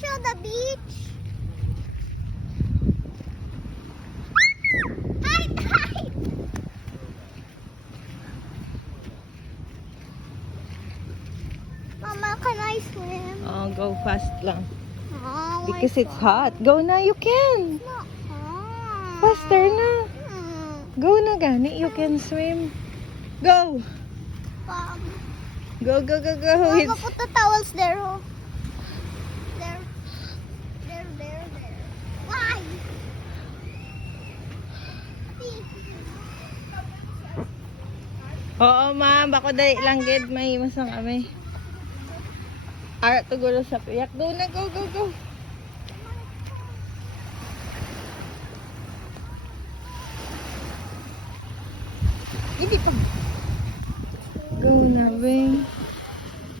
show the beach? Hide, hide! Mama, can I swim? Oh, go fast lang. Oh, Because it's hot. Go na, you can. It's not hot. Faster na. Hmm. Go na gani, you can swim. Go. Mom. Go, go, go, go. Mama, It's... put the towels there, oh. There. There, there, there. Why? Oo, ma'am. Bako dali lang gid may masang kami. Ara to gulo sa piyak. Go na, go, go, go. Hindi pa. Go na, Bing.